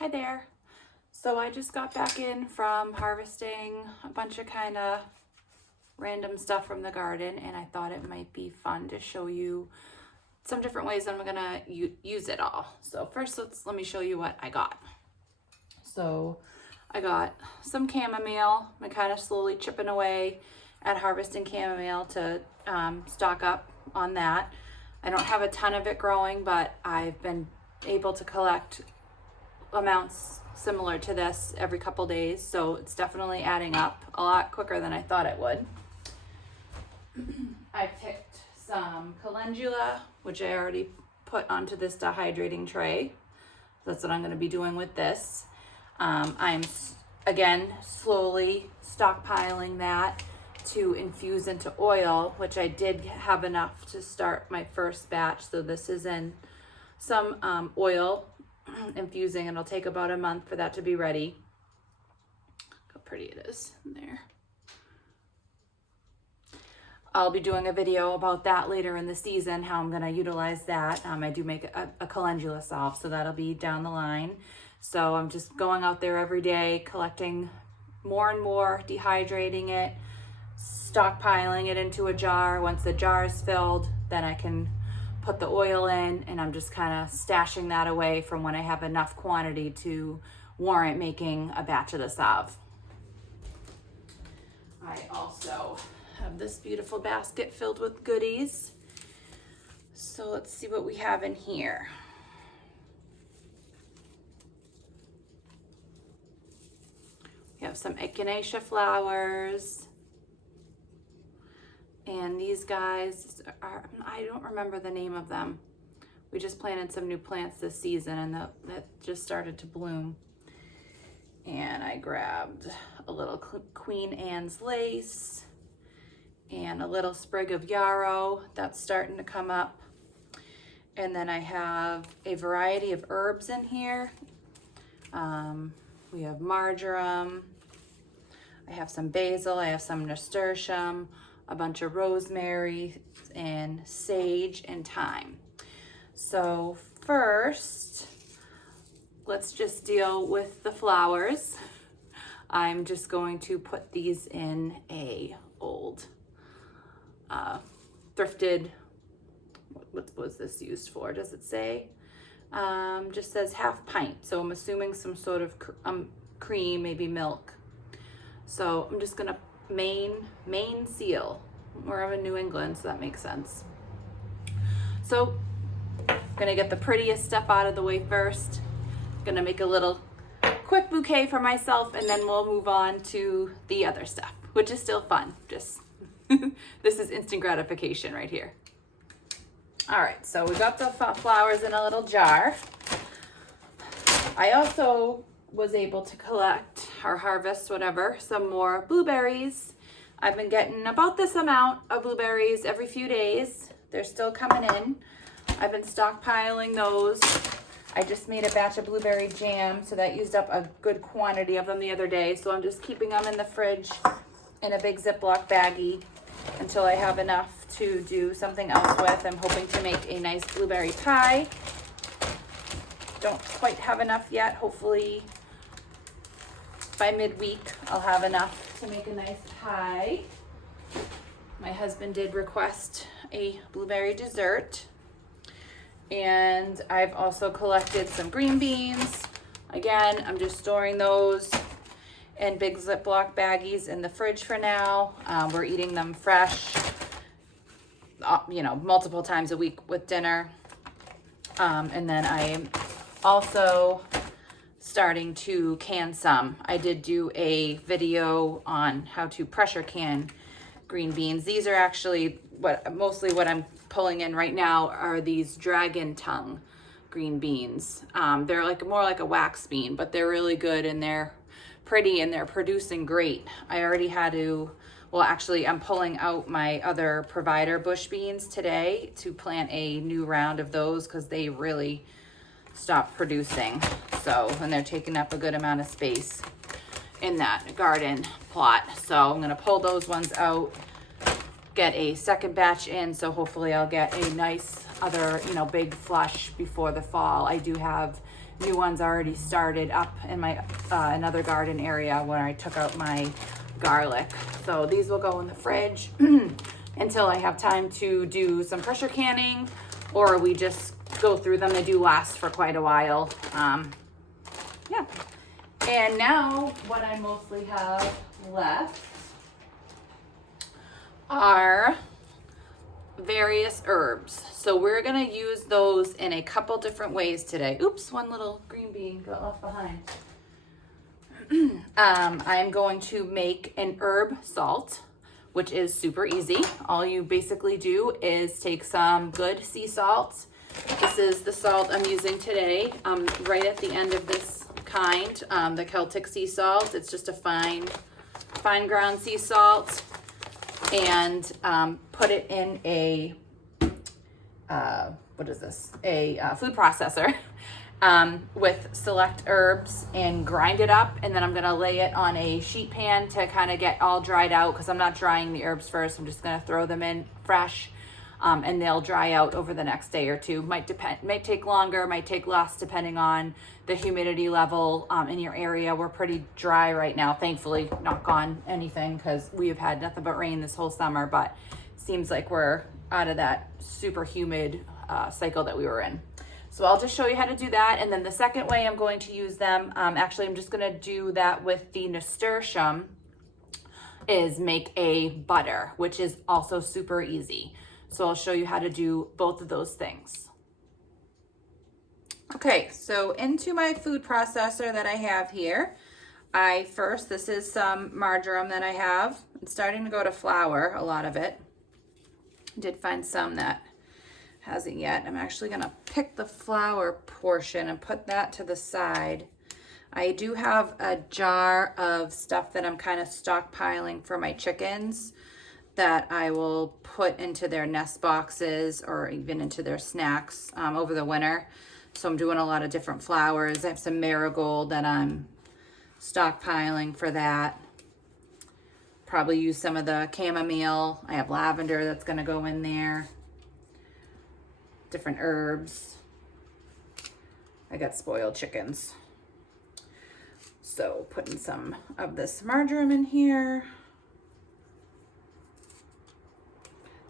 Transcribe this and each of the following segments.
Hi there. So I just got back in from harvesting a bunch of kind of random stuff from the garden, and I thought it might be fun to show you some different ways I'm gonna use it all. So first, let me show you what I got. So I got some chamomile. I'm kind of slowly chipping away at harvesting chamomile to stock up on that. I don't have a ton of it growing, but I've been able to collect amounts similar to this every couple days, so it's definitely adding up a lot quicker than I thought it would. I picked some calendula, which I already put onto this dehydrating tray. That's what I'm going to be doing with this. I'm again slowly stockpiling that to infuse into oil, which I did have enough to start my first batch. So this is in some oil infusing, and it'll take about a month for that to be ready. Look how pretty it is in there. I'll be doing a video about that later in the season, how I'm going to utilize that. I do make a calendula salve, so that'll be down the line. So I'm just going out there every day, collecting more and more, dehydrating it, stockpiling it into a jar. Once the jar is filled, then I can put the oil in, and I'm just kind of stashing that away from when I have enough quantity to warrant making a batch of the salve. I also have this beautiful basket filled with goodies. So let's see what we have in here. We have some echinacea flowers. And these guys are, I don't remember the name of them. We just planted some new plants this season, and that just started to bloom. And I grabbed a little Queen Anne's lace and a little sprig of yarrow that's starting to come up. And then I have a variety of herbs in here. We have marjoram. I have some basil. I have some nasturtium, a bunch of rosemary and sage and thyme. So first, let's just deal with the flowers. I'm just going to put these in a old thrifted, what was this used for? Does it say? Just says half pint. So I'm assuming some sort of cream, maybe milk. So I'm just gonna Maine seal. We're in New England, so that makes sense. So I'm gonna get the prettiest stuff out of the way first. Gonna make a little quick bouquet for myself, and then we'll move on to the other stuff, which is still fun. Just this is instant gratification right here. All right, so we got the flowers in a little jar. I also was able to collect or harvest, whatever, some more blueberries. I've been getting about this amount of blueberries every few days. They're still coming in. I've been stockpiling those. I just made a batch of blueberry jam, so that used up a good quantity of them the other day. So I'm just keeping them in the fridge in a big Ziploc baggie until I have enough to do something else with. I'm hoping to make a nice blueberry pie. Don't quite have enough yet. Hopefully by midweek, I'll have enough to make a nice pie. My husband did request a blueberry dessert. And I've also collected some green beans. Again, I'm just storing those in big Ziploc baggies in the fridge for now. We're eating them fresh, multiple times a week with dinner. And then I am also starting to can some. I did do a video on how to pressure can green beans. These are actually mostly what I'm pulling in right now are these dragon tongue green beans. They're more like a wax bean, but they're really good, and they're pretty, and they're producing great. I already had to, well, actually I'm pulling out my other provider bush beans today to plant a new round of those because they really stopped producing. So, and they're taking up a good amount of space in that garden plot. So I'm gonna pull those ones out, get a second batch in, so hopefully I'll get a nice other, you know, big flush before the fall. I do have new ones already started up in my another garden area where I took out my garlic. So these will go in the fridge until I have time to do some pressure canning, or we just go through them. They do last for quite a while. Yeah. And now what I mostly have left are various herbs. So we're gonna use those in a couple different ways today. Oops, one little green bean got left behind. I'm going to make an herb salt, which is super easy. All you basically do is take some good sea salt. This is the salt I'm using today. Right at the end of this kind, the Celtic sea salt. It's just a fine ground sea salt, and put it in a what is this? A food processor with select herbs and grind it up. And then I'm gonna lay it on a sheet pan to kind of get all dried out, because I'm not drying the herbs first. I'm just gonna throw them in fresh, and they'll dry out over the next day or two. Might take longer, might take less, depending on the humidity level in your area. We're pretty dry right now, thankfully, knock on anything, because we have had nothing but rain this whole summer, but seems like we're out of that super humid cycle that we were in. So I'll just show you how to do that. And then the second way I'm going to use them, actually I'm just gonna do that with the nasturtium, is make a butter, which is also super easy. So I'll show you how to do both of those things. Okay, so into my food processor that I have here, this is some marjoram that I have. It's starting to go to flour, a lot of it. I did find some that hasn't yet. I'm actually gonna pick the flour portion and put that to the side. I do have a jar of stuff that I'm kind of stockpiling for my chickens that I will put into their nest boxes or even into their snacks over the winter. So I'm doing a lot of different flowers. I have some marigold that I'm stockpiling for that. Probably use some of the chamomile. I have lavender that's gonna go in there. Different herbs. I got spoiled chickens. So putting some of this marjoram in here.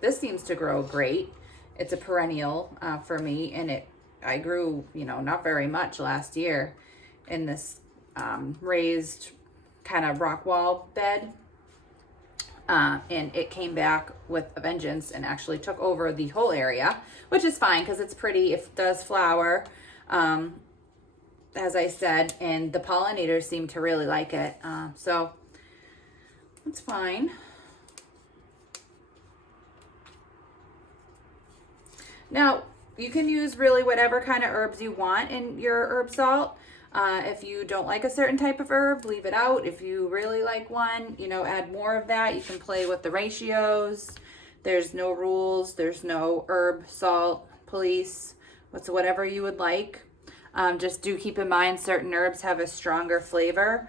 This seems to grow great. It's a perennial for me, and I grew, you know, not very much last year in this raised kind of rock wall bed. And it came back with a vengeance and actually took over the whole area, which is fine because it's pretty. It does flower, as I said, and the pollinators seem to really like it. So it's fine. Now, you can use really whatever kind of herbs you want in your herb salt. If you don't like a certain type of herb, leave it out. If you really like one, you know, add more of that. You can play with the ratios. There's no rules. There's no herb salt police. Whatever you would like. Just do keep in mind certain herbs have a stronger flavor,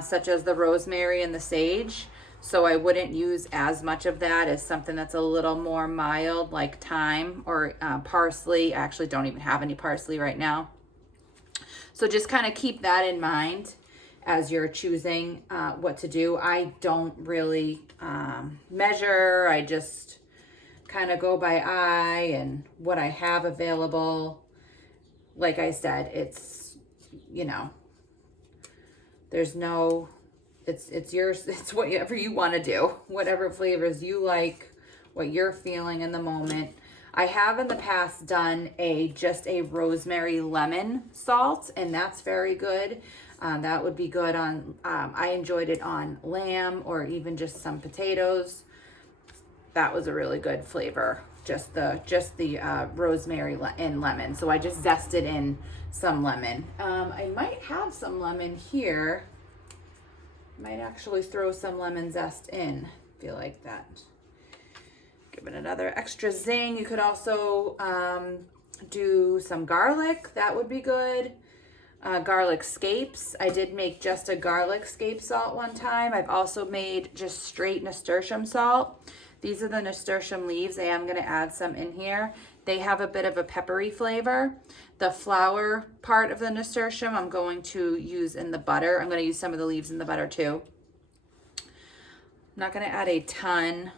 such as the rosemary and the sage. So I wouldn't use as much of that as something that's a little more mild, like thyme or parsley. I actually don't even have any parsley right now. So just kind of keep that in mind as you're choosing what to do. I don't really measure. I just kind of go by eye and what I have available. Like I said, it's, you know, there's no, it's yours. It's whatever you want to do, whatever flavors you like, what you're feeling in the moment. I have in the past done just a rosemary lemon salt, and that's very good. That would be good on, I enjoyed it on lamb or even just some potatoes. That was a really good flavor, just the rosemary and lemon. So I just zested in some lemon. I might have some lemon here. Might actually throw some lemon zest in. Feel like that. Give it another extra zing. You could also do some garlic. That would be good. Garlic scapes. I did make just a garlic scape salt one time. I've also made just straight nasturtium salt. These are the nasturtium leaves. I am going to add some in here. They have a bit of a peppery flavor. The flower part of the nasturtium I'm going to use in the butter. I'm going to use some of the leaves in the butter too. I'm not going to add a ton.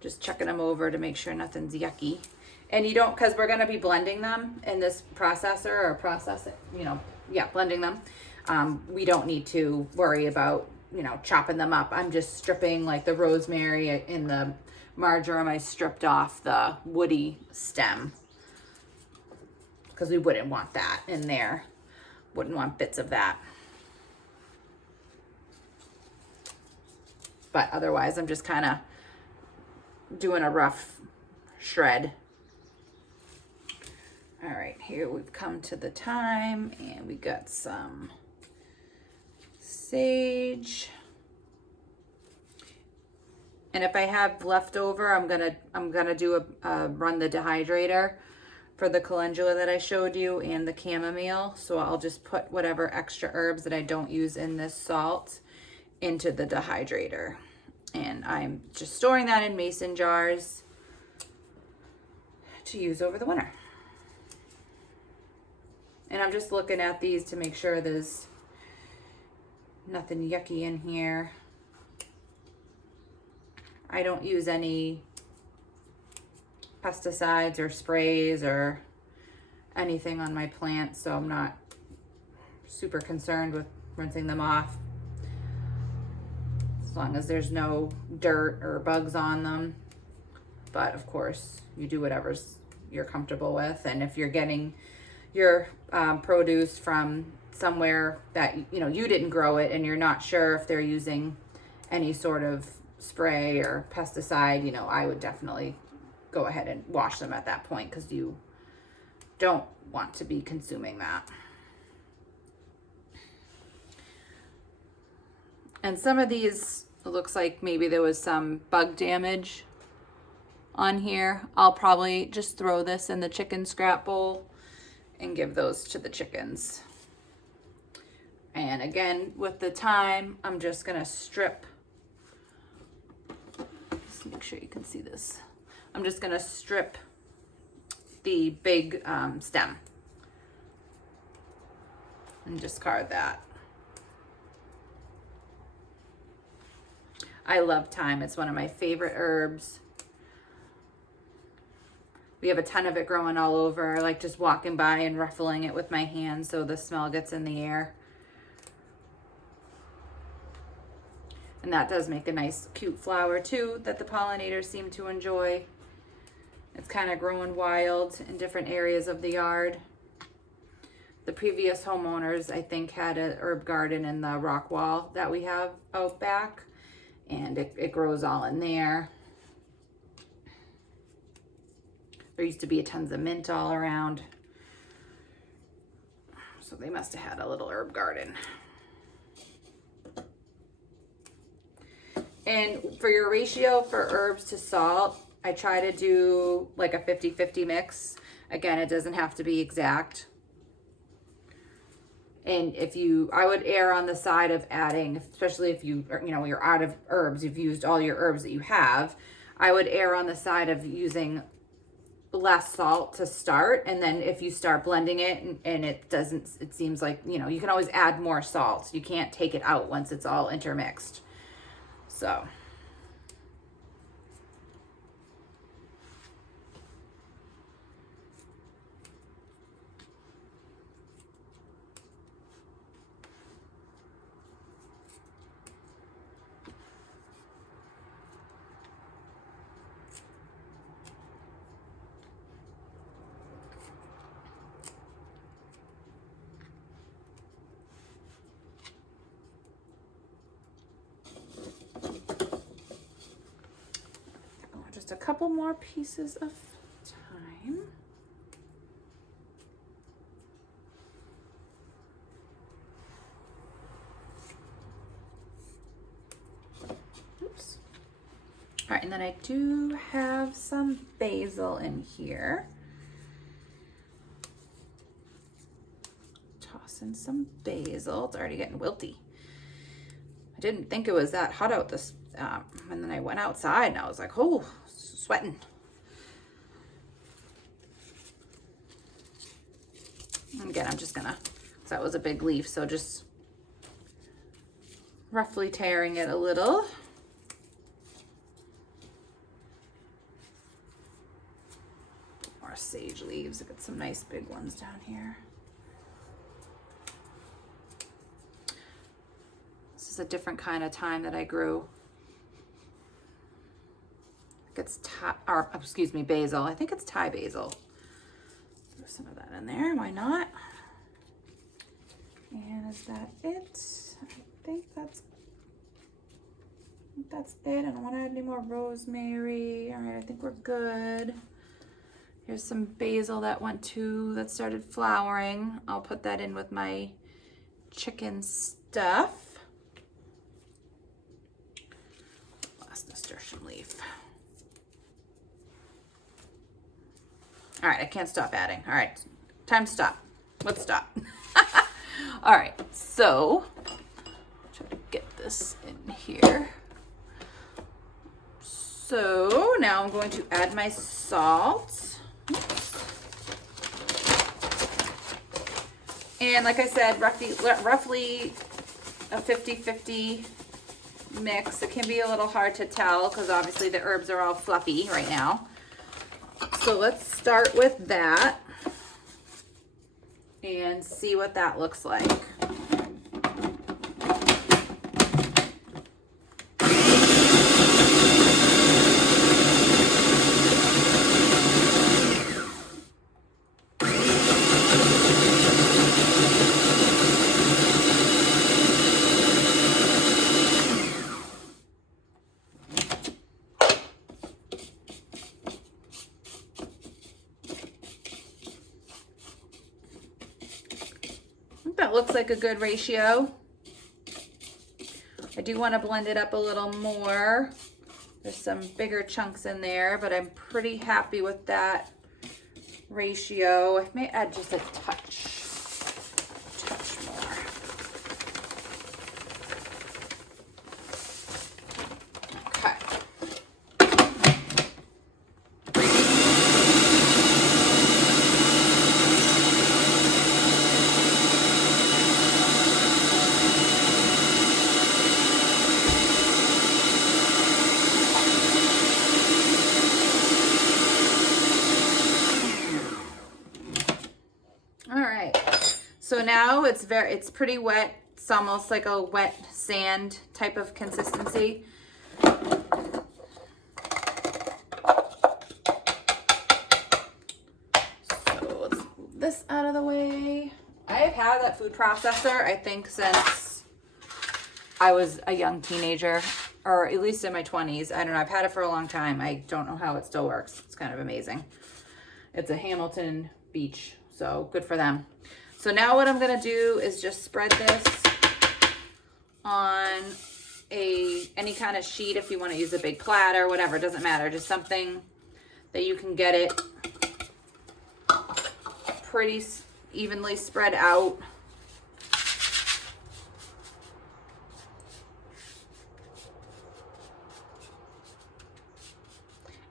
Just checking them over to make sure nothing's yucky. And you don't, because we're going to be blending them in this processor or process it, you know, yeah, blending them. We don't need to worry about, you know, chopping them up. I'm just stripping like the rosemary in the marjoram. I stripped off the woody stem because we wouldn't want that in there. Wouldn't want bits of that. But otherwise, I'm just kind of doing a rough shred. All right, here we've come to the thyme, and we got some sage. And if I have leftover, I'm gonna do a run the dehydrator for the calendula that I showed you and the chamomile. So I'll just put whatever extra herbs that I don't use in this salt into the dehydrator. And I'm just storing that in mason jars to use over the winter. And I'm just looking at these to make sure there's nothing yucky in here. I don't use any pesticides or sprays or anything on my plants, so I'm not super concerned with rinsing them off. As long as there's no dirt or bugs on them. But of course, you do whatever's you're comfortable with. And if you're getting your produce from somewhere that, you know, you didn't grow it and you're not sure if they're using any sort of spray or pesticide, you know, I would definitely go ahead and wash them at that point, because you don't want to be consuming that. And some of these, it looks like maybe there was some bug damage on here. I'll probably just throw this in the chicken scrap bowl and give those to the chickens. And again, with the thyme, I'm just gonna strip. Just make sure you can see this. I'm just gonna strip the big stem and discard that. I love thyme. It's one of my favorite herbs. We have a ton of it growing all over. I like just walking by and ruffling it with my hands so the smell gets in the air. And that does make a nice, cute flower too that the pollinators seem to enjoy. It's kind of growing wild in different areas of the yard. The previous homeowners, I think, had an herb garden in the rock wall that we have out back. And it grows all in there. There used to be tons of mint all around. So they must have had a little herb garden. And for your ratio for herbs to salt, I try to do like a 50-50 mix. Again, it doesn't have to be exact. And I would err on the side of adding, especially if you're out of herbs, you've used all your herbs that you have, I would err on the side of using less salt to start. And then if you start blending it and it seems like, you can always add more salt. You can't take it out once it's all intermixed. So. Just a couple more pieces of thyme. Oops. All right, and then I do have some basil in here. Toss in some basil. It's already getting wilty. I didn't think it was that hot out this and then I went outside and I was like, oh, sweating. And again, I'm just gonna, because that was a big leaf, so just roughly tearing it a little. More sage leaves. I got some nice big ones down here. This is a different kind of thyme that I grew. I think it's basil. I think it's Thai basil. Throw some of that in there. Why not? And is that it? I think that's it. I don't want to add any more rosemary. All right, I think we're good. Here's some basil that started flowering. I'll put that in with my chicken stuff. Last nasturtium leaf. All right, I can't stop adding. All right, time to stop. Let's stop. All right, so try to get this in here. So now I'm going to add my salt. And like I said, roughly a 50-50 mix. It can be a little hard to tell because obviously the herbs are all fluffy right now. So let's start with that and see what that looks like. That looks like a good ratio. I do want to blend it up a little more. There's some bigger chunks in there, but I'm pretty happy with that ratio. I may add just a touch more. Okay. So now it's pretty wet. It's almost like a wet sand type of consistency. So let's move this out of the way. I have had that food processor, I think, since I was a young teenager, or at least in my 20s. I don't know. I've had it for a long time. I don't know how it still works. It's kind of amazing. It's a Hamilton Beach, so good for them. So now what I'm gonna do is just spread this on any kind of sheet. If you want to use a big platter, whatever, it doesn't matter. Just something that you can get it pretty evenly spread out.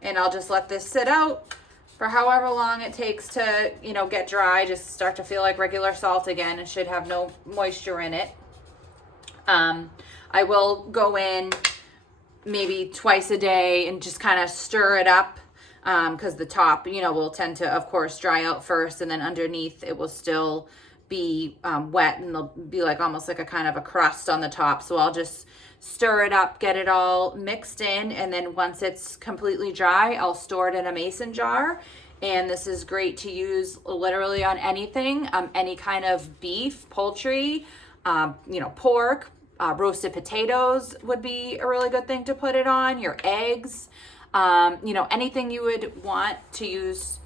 And I'll just let this sit out for however long it takes to, get dry. Just start to feel like regular salt again. It should have no moisture in it. I will go in maybe twice a day and just kind of stir it up, because the top, will tend to, of course, dry out first, and then underneath it will still be wet, and there'll be like almost like a kind of a crust on the top. So I'll just stir it up, get it all mixed in, and then once it's completely dry, I'll store it in a mason jar. And this is great to use literally on anything, any kind of beef, poultry, pork, roasted potatoes would be a really good thing to put it on, your eggs, anything you would want to use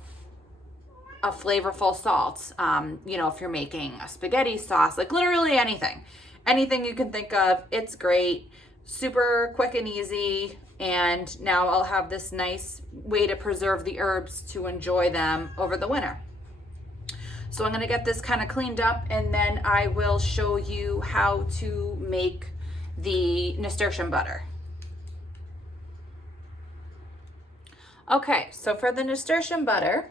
a flavorful salt. If you're making a spaghetti sauce, like literally anything you can think of, it's great, super quick and easy. And now I'll have this nice way to preserve the herbs to enjoy them over the winter. So I'm going to get this kind of cleaned up, and then I will show you how to make the nasturtium butter. Okay, so for the nasturtium butter,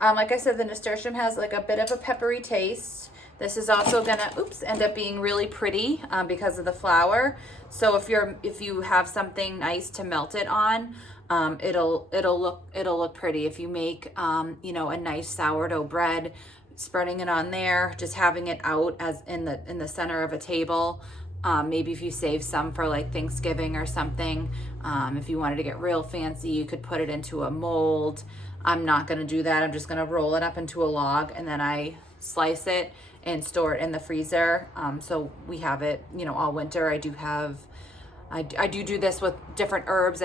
like I said, the nasturtium has like a bit of a peppery taste. This is also gonna, end up being really pretty because of the flour. So if you have something nice to melt it on, it'll look pretty. If you make a nice sourdough bread, spreading it on there, just having it out as in the center of a table. Maybe if you save some for like Thanksgiving or something, if you wanted to get real fancy, you could put it into a mold. I'm not going to do that. I'm just going to roll it up into a log, and then I slice it and store it in the freezer. So we have it, all winter. I do this with different herbs.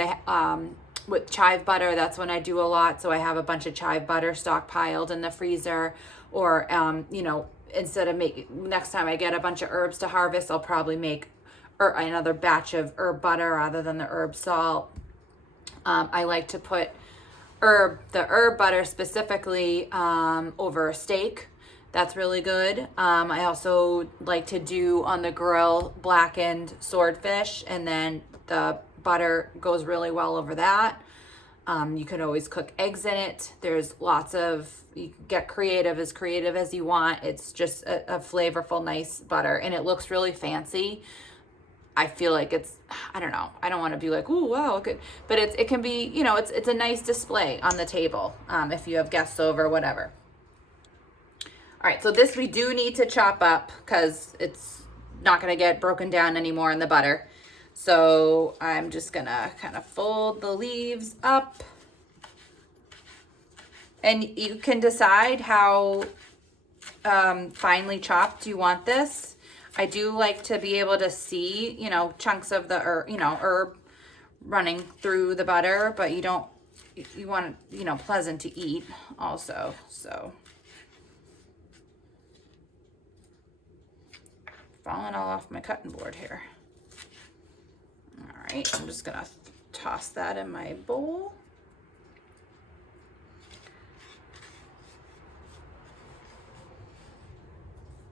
With chive butter, that's when I do a lot. So I have a bunch of chive butter stockpiled in the freezer, or, instead of next time I get a bunch of herbs to harvest, I'll probably make another batch of herb butter rather than the herb salt. I like to put the herb butter specifically over a steak. That's really good. I also like to do on the grill blackened swordfish, and then the butter goes really well over that. You can always cook eggs in it. There's you can get creative as you want. It's just a flavorful, nice butter, and it looks really fancy. I feel like I don't know. I don't want to be like, oh, wow, good. But it can be, it's a nice display on the table if you have guests over, whatever. All right, so this we do need to chop up because it's not going to get broken down anymore in the butter. So I'm just going to kind of fold the leaves up. And you can decide how finely chopped you want this. I do like to be able to see, chunks of the herb running through the butter, but you want it, pleasant to eat also. So falling all off my cutting board here. All right, I'm just gonna toss that in my bowl.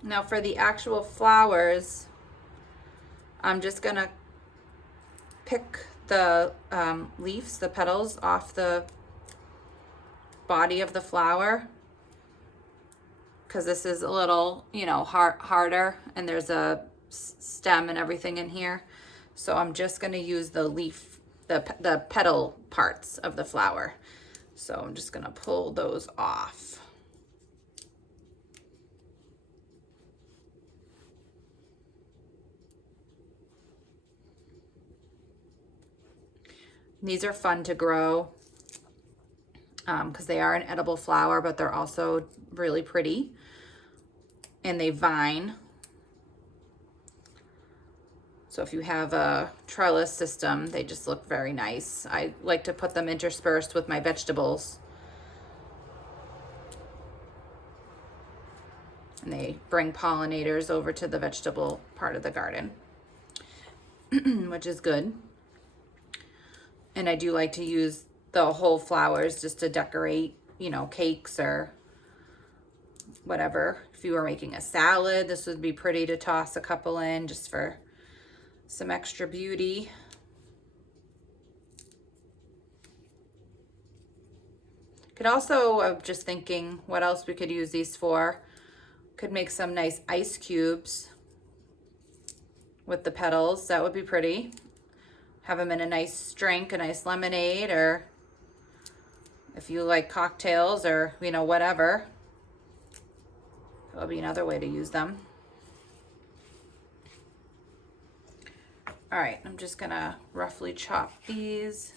Now for the actual flowers, I'm just gonna pick the leaves, the petals off the body of the flower, because this is a little, harder, and there's a stem and everything in here. So I'm just gonna use the leaf, the petal parts of the flower. So I'm just gonna pull those off. These are fun to grow because they are an edible flower, but they're also really pretty, and they vine. So if you have a trellis system, they just look very nice. I like to put them interspersed with my vegetables. And they bring pollinators over to the vegetable part of the garden, which is good. And I do like to use the whole flowers just to decorate, cakes or whatever. If you were making a salad, this would be pretty to toss a couple in just for some extra beauty. Could also, I'm just thinking what else we could use these for. Could make some nice ice cubes with the petals. That would be pretty. Have them in a nice drink, a nice lemonade, or if you like cocktails or, whatever. That would be another way to use them. All right, I'm just gonna roughly chop these.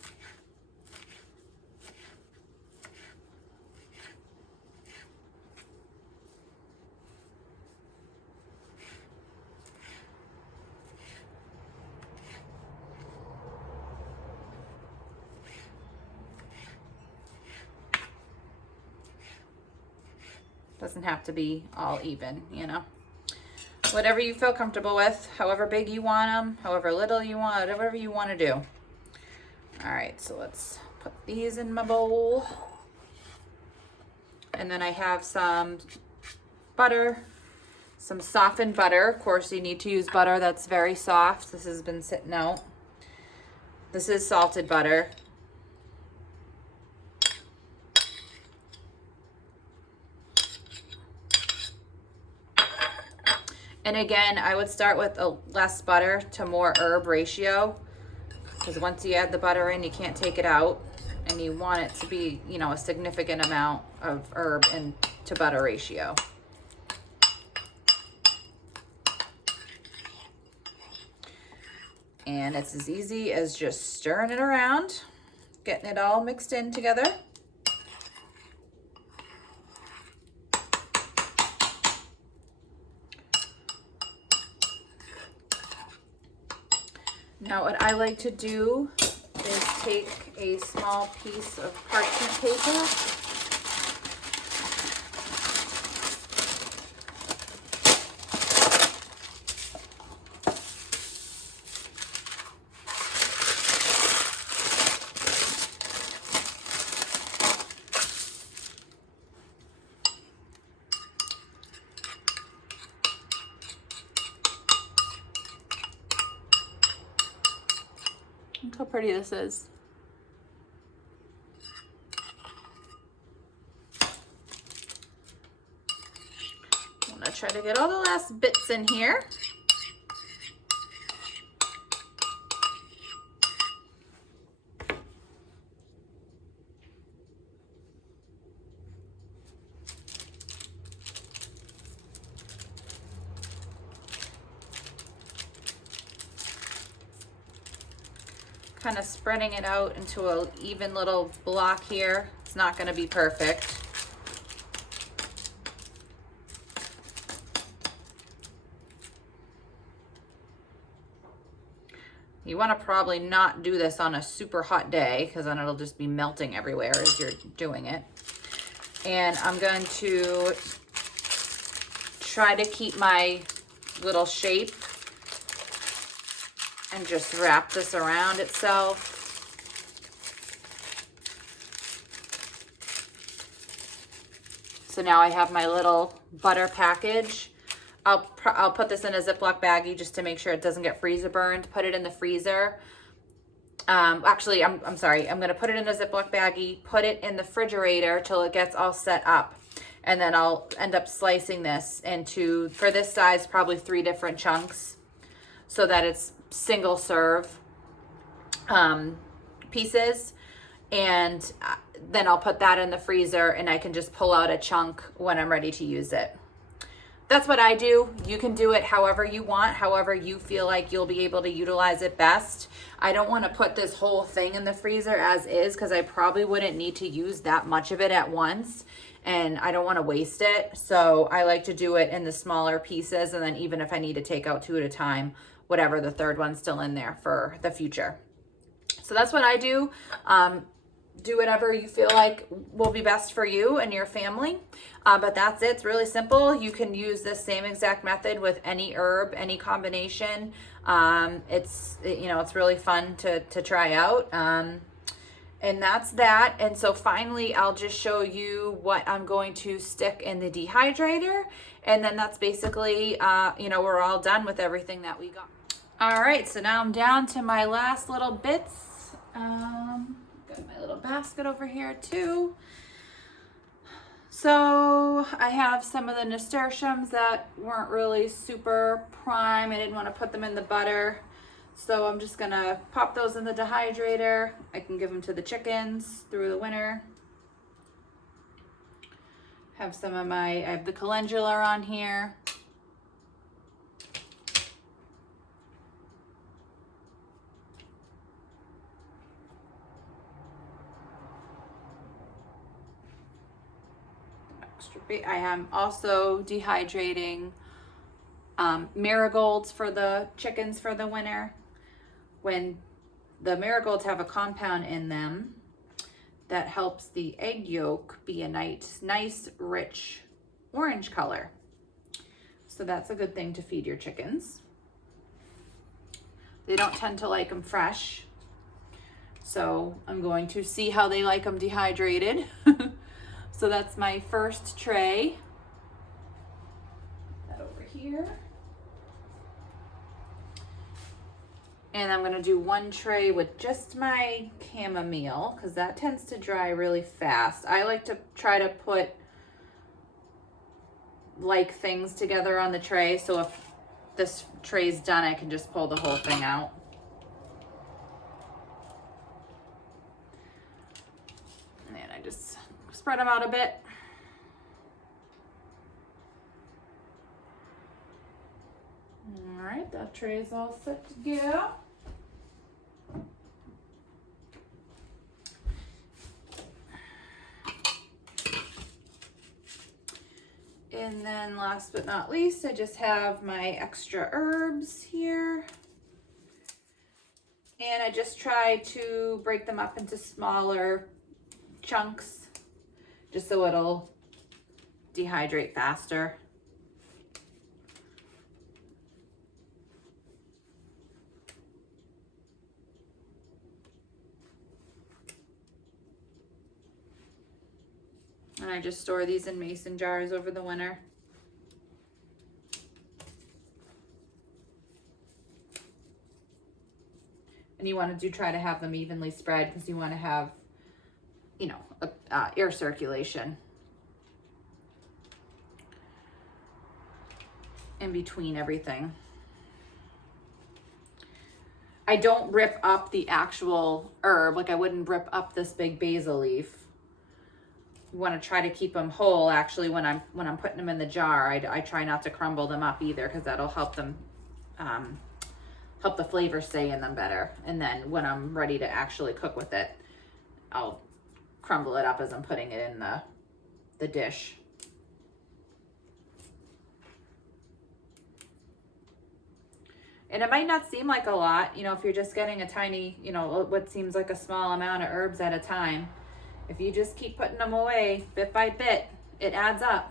Doesn't have to be all even, Whatever you feel comfortable with, however big you want them, however little you want, whatever you want to do. All right, so let's put these in my bowl. And then I have some butter, some softened butter. Of course, you need to use butter that's very soft. This has been sitting out. This is salted butter. And again, I would start with a less butter to more herb ratio, because once you add the butter in, you can't take it out, and you want it to be, you know, a significant amount of herb and to butter ratio. And it's as easy as just stirring it around, getting it all mixed in together. Now what I like to do is take a small piece of parchment paper Look how pretty this is. I'm gonna try to get all the last bits in here. Kind of spreading it out into an even little block here. It's not going to be perfect. You want to probably not do this on a super hot day, because then it'll just be melting everywhere as you're doing it. And I'm going to try to keep my little shape and just wrap this around itself. So now I have my little butter package. I'll put this in a Ziploc baggie just to make sure it doesn't get freezer burned. Put it in the freezer. Actually, I'm sorry. I'm gonna put it in a Ziploc baggie, put it in the refrigerator till it gets all set up. And then I'll end up slicing this into, for this size, probably 3 different chunks, so that it's single serve pieces. And then I'll put that in the freezer, and I can just pull out a chunk when I'm ready to use it. That's what I do. You can do it however you want, however you feel like you'll be able to utilize it best. I don't want to put this whole thing in the freezer as is, because I probably wouldn't need to use that much of it at once, and I don't want to waste it. So I like to do it in the smaller pieces, and then even if I need to take out 2 at a time, whatever, the third one's still in there for the future. So that's what I do. Do whatever you feel like will be best for you and your family. But that's it. It's really simple. You can use this same exact method with any herb, any combination. It's really fun to try out. And that's that. And so finally, I'll just show you what I'm going to stick in the dehydrator. And then that's basically, we're all done with everything that we got. All right, so now I'm down to my last little bits. Got my little basket over here too. So I have some of the nasturtiums that weren't really super prime. I didn't want to put them in the butter. So I'm just gonna pop those in the dehydrator. I can give them to the chickens through the winter. Have some of I have the calendula on here. I am also dehydrating marigolds for the chickens for the winter. When the marigolds have a compound in them that helps the egg yolk be a nice rich orange color. So that's a good thing to feed your chickens. They don't tend to like them fresh. So I'm going to see how they like them dehydrated. So that's my first tray. Put that over here. And I'm gonna do 1 tray with just my chamomile, because that tends to dry really fast. I like to try to put like things together on the tray. So if this tray's done, I can just pull the whole thing out. And I just spread them out a bit. All right, that tray is all set to go. And then last but not least, I just have my extra herbs here. And I just try to break them up into smaller chunks, just so it'll dehydrate faster. And I just store these in mason jars over the winter. And you want to try to have them evenly spread because you want to have, you know, air circulation in between everything. I don't rip up the actual herb, like I wouldn't rip up this big basil leaf. You want to try to keep them whole. Actually, when I'm putting them in the jar, I try not to crumble them up either, because that'll help them help the flavor stay in them better. And then when I'm ready to actually cook with it, I'll crumble it up as I'm putting it in the dish. And it might not seem like a lot, you know, if you're just getting a tiny, you know, what seems like a small amount of herbs at a time. If you just keep putting them away bit by bit, it adds up.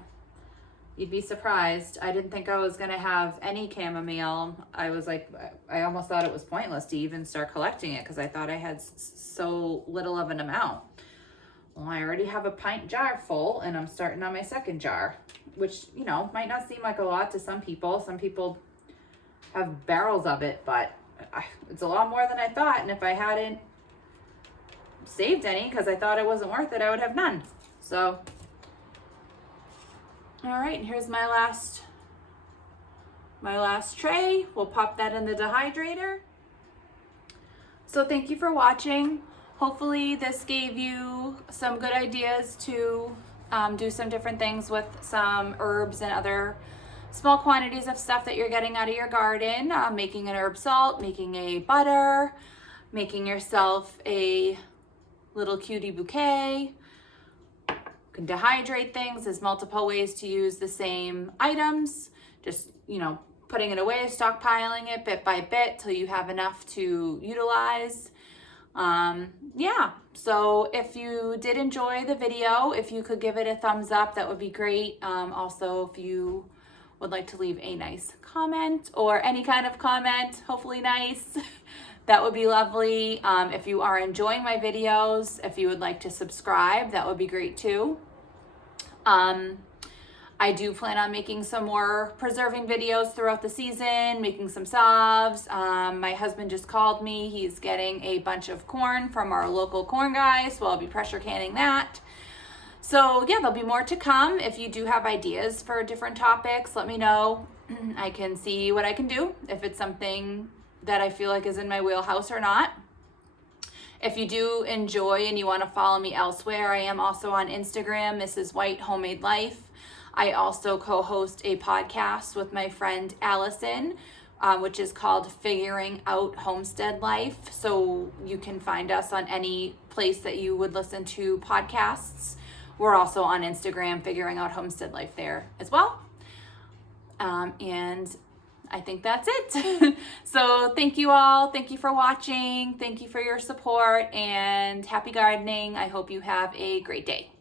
You'd be surprised. I didn't think I was going to have any chamomile. I was like, I almost thought it was pointless to even start collecting it because I thought I had so little of an amount. Well, I already have a pint jar full and I'm starting on my second jar, which, you know, might not seem like a lot to some people. Some people have barrels of it, but it's a lot more than I thought. And if I hadn't saved any because I thought it wasn't worth it, I would have none. So, all right, and here's my last tray. We'll pop that in the dehydrator. So thank you for watching. Hopefully this gave you some good ideas to do some different things with some herbs and other small quantities of stuff that you're getting out of your garden. Making an herb salt, making a butter, making yourself a little cutie bouquet. You can dehydrate things. There's multiple ways to use the same items. Just, you know, putting it away, stockpiling it bit by bit till you have enough to utilize. Yeah, so if you did enjoy the video, if you could give it a thumbs up, that would be great. Also, if you would like to leave a nice comment or any kind of comment, hopefully nice, that would be lovely. If you are enjoying my videos, if you would like to subscribe, that would be great too. I do plan on making some more preserving videos throughout the season, making some salves. My husband just called me. He's getting a bunch of corn from our local corn guy, so I'll be pressure canning that. So yeah, there'll be more to come. If you do have ideas for different topics, let me know. I can see what I can do, if it's something that I feel like is in my wheelhouse or not. If you do enjoy and you want to follow me elsewhere, I am also on Instagram, Mrs. White Homemade Life. I also co-host a podcast with my friend Allison, which is called Figuring Out Homestead Life. So you can find us on any place that you would listen to podcasts. We're also on Instagram, Figuring Out Homestead Life there as well. And I think that's it. So thank you all. Thank you for watching. Thank you for your support and happy gardening. I hope you have a great day.